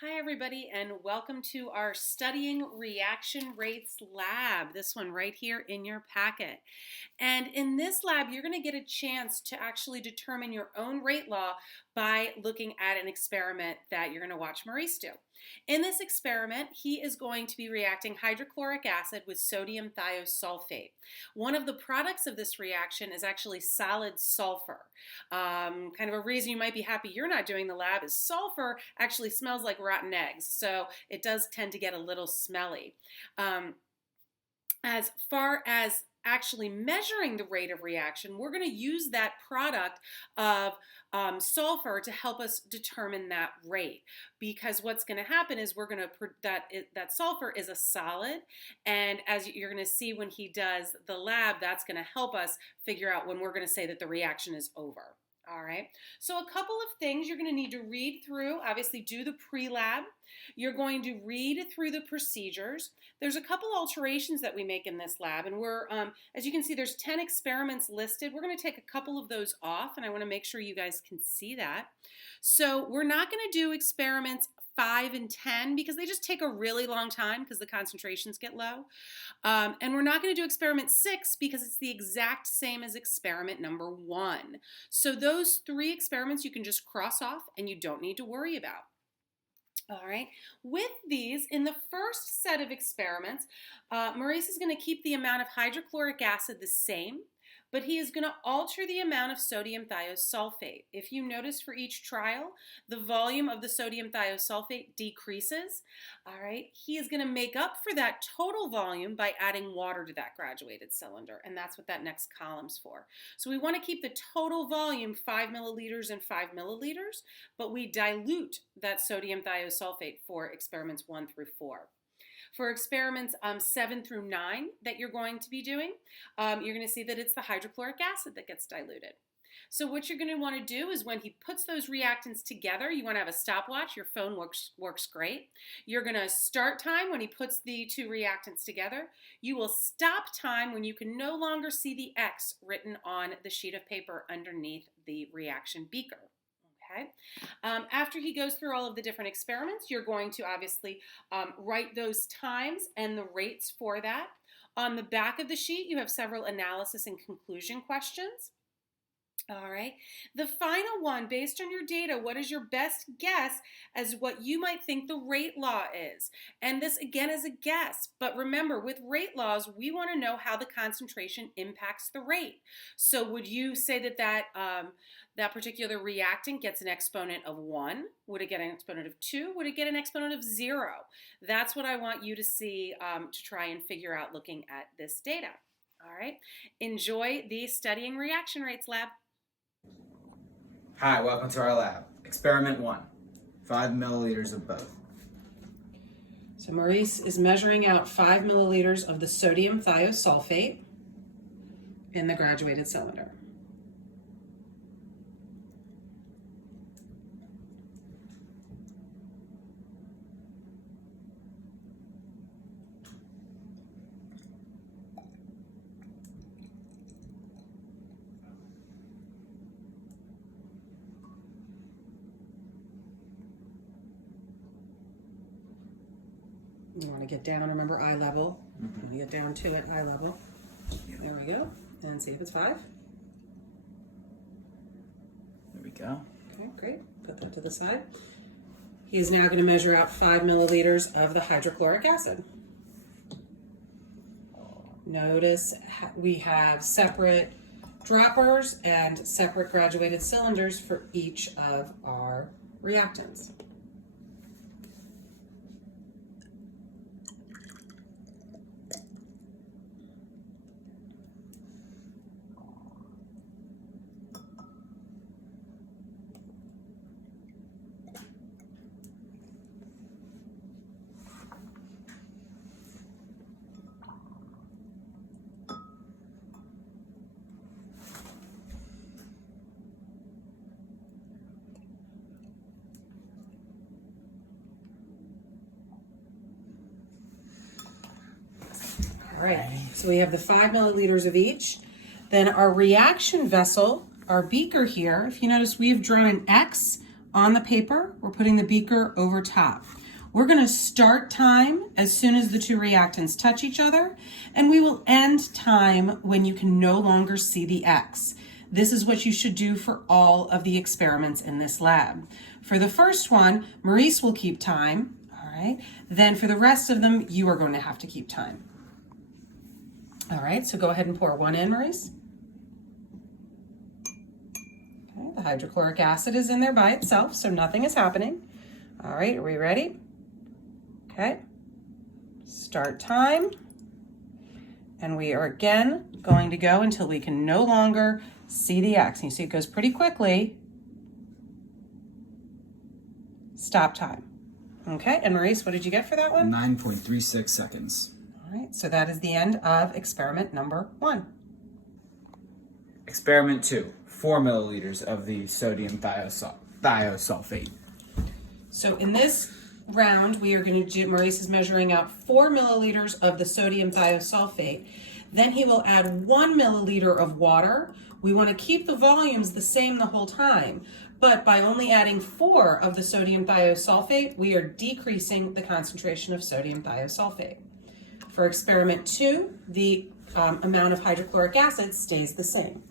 Hi everybody, and welcome to our Studying Reaction Rates lab, this one right here in your packet. And in this lab, you're going to get a chance to actually determine your own rate law by looking at an experiment that you're going to watch Maurice do. In this experiment, he is going to be reacting hydrochloric acid with sodium thiosulfate. One of the products of this reaction is actually solid sulfur. Kind of a reason you might be happy you're not doing the lab is sulfur actually smells like rotten eggs, so it does tend to get a little smelly. As far as actually measuring the rate of reaction, we're going to use that product of sulfur to help us determine that rate, because what's going to happen is we're going to that sulfur is a solid, and as you're going to see when he does the lab, that's going to help us figure out when we're going to say that the reaction is over. All right, so a couple of things you're going to need to read through. Obviously, do the pre-lab. You're going to read through the procedures. There's a couple alterations that we make in this lab, and we're, as you can see, there's 10 experiments listed. We're going to take a couple of those off, and I want to make sure you guys can see that. So we're not going to do experiments 5 and 10 because they just take a really long time because the concentrations get low. And we're not going to do experiment 6 because it's the exact same as experiment number 1. So those 3 experiments you can just cross off and you don't need to worry about. All right, with these, in the first set of experiments, Maurice is going to keep the amount of hydrochloric acid the same, but he is going to alter the amount of sodium thiosulfate. If you notice, for each trial, the volume of the sodium thiosulfate decreases. All right, he is going to make up for that total volume by adding water to that graduated cylinder, and that's what that next column's for. So we want to keep the total volume 5 milliliters and 5 milliliters, but we dilute that sodium thiosulfate for experiments 1 through 4. For experiments 7 through 9 that you're going to be doing, you're going to see that it's the hydrochloric acid that gets diluted. So what you're going to want to do is when he puts those reactants together, you want to have a stopwatch. Your phone works great. You're going to start time when he puts the 2 reactants together. You will stop time when you can no longer see the X written on the sheet of paper underneath the reaction beaker. Okay. After he goes through all of the different experiments, you're going to obviously write those times and the rates for that. On the back of the sheet, you have several analysis and conclusion questions. All right. The final one, based on your data, what is your best guess as what you might think the rate law is? And this, again, is a guess. But remember, with rate laws, we want to know how the concentration impacts the rate. So would you say that that particular reactant gets an exponent of 1? Would it get an exponent of 2? Would it get an exponent of 0? That's what I want you to see to try and figure out looking at this data. All right. Enjoy the Studying Reaction Rates lab. Hi, welcome to our lab. Experiment 1, 5 milliliters of both. So Maurice is measuring out 5 milliliters of the sodium thiosulfate in the graduated cylinder. You want to get down, remember eye level. You want to get down to it, eye level. There we go. And see if it's 5. There we go. Okay, great. Put that to the side. He is now going to measure out 5 milliliters of the hydrochloric acid. Notice we have separate droppers and separate graduated cylinders for each of our reactants. All right, so we have the 5 milliliters of each. Then our reaction vessel, our beaker here, if you notice, we've drawn an X on the paper, we're putting the beaker over top. We're going to start time as soon as the two reactants touch each other, and we will end time when you can no longer see the X. This is what you should do for all of the experiments in this lab. For the first one, Maurice will keep time, all right? Then for the rest of them, you are going to have to keep time. All right, so go ahead and pour one in, Maurice. Okay, the hydrochloric acid is in there by itself, so nothing is happening. All right, are we ready? Okay, start time. And we are again going to go until we can no longer see the X. And you see it goes pretty quickly. Stop time. Okay, and Maurice, what did you get for that one? 9.36 seconds. All right, so that is the end of experiment number 1. Experiment 2, 4 milliliters of the sodium thiosulfate. So in this round, we are going to do, Maurice is measuring out 4 milliliters of the sodium thiosulfate. Then he will add 1 milliliter of water. We want to keep the volumes the same the whole time, but by only adding 4 of the sodium thiosulfate, we are decreasing the concentration of sodium thiosulfate. For experiment 2, the amount of hydrochloric acid stays the same.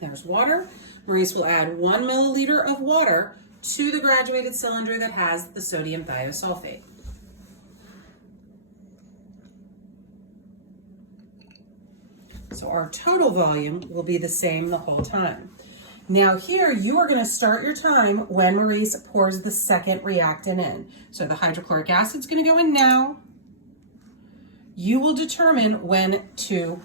There's water. Maurice will add 1 milliliter of water to the graduated cylinder that has the sodium thiosulfate. So our total volume will be the same the whole time. Now here you are going to start your time when Maurice pours the second reactant in. So the hydrochloric acid is going to go in now. You will determine when to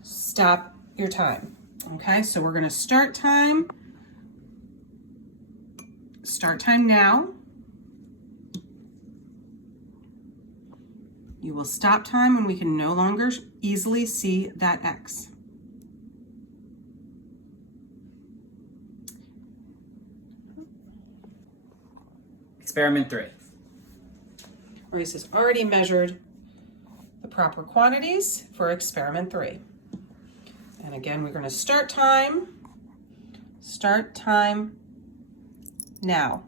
stop your time. Okay, so we're going to start time now. You will stop time when we can no longer easily see that X. Experiment 3. Maurice has already measured the proper quantities for experiment 3. And again, we're going to start time now.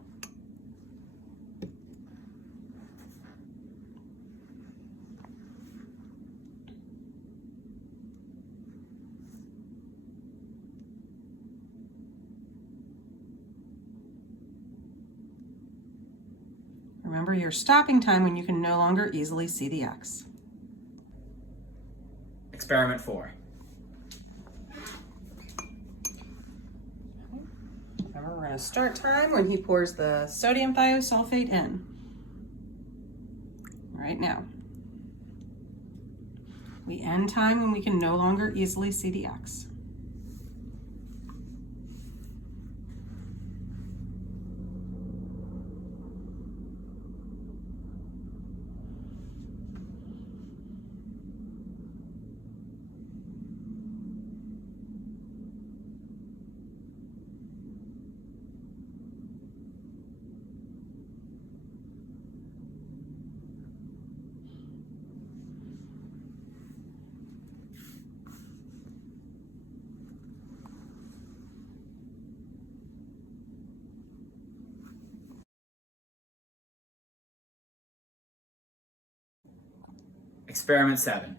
Remember, you're stopping time when you can no longer easily see the X. Experiment 4. Remember, we're going to start time when he pours the sodium thiosulfate in. Right now. We end time when we can no longer easily see the X. Experiment 7.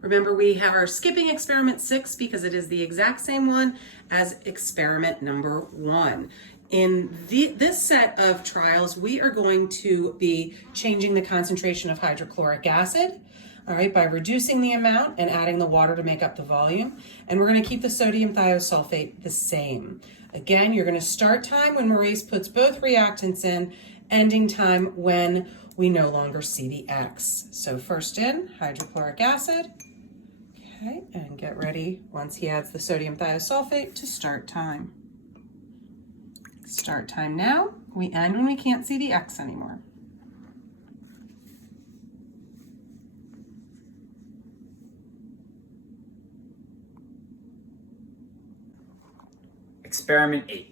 Remember, we are skipping experiment 6 because it is the exact same one as experiment number 1. In this set of trials, we are going to be changing the concentration of hydrochloric acid, all right, by reducing the amount and adding the water to make up the volume. And we're going to keep the sodium thiosulfate the same. Again, you're going to start time when Maurice puts both reactants in, ending time when we no longer see the X. So first in, hydrochloric acid. Okay, and get ready once he adds the sodium thiosulfate to start time. Start time now. We end when we can't see the X anymore. Experiment 8.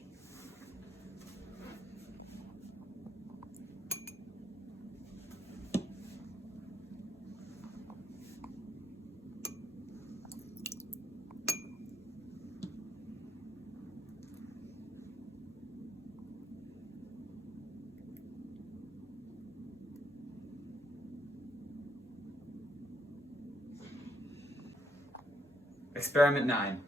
Experiment 9.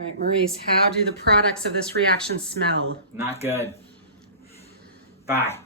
All right, Maurice, how do the products of this reaction smell? Not good. Bye.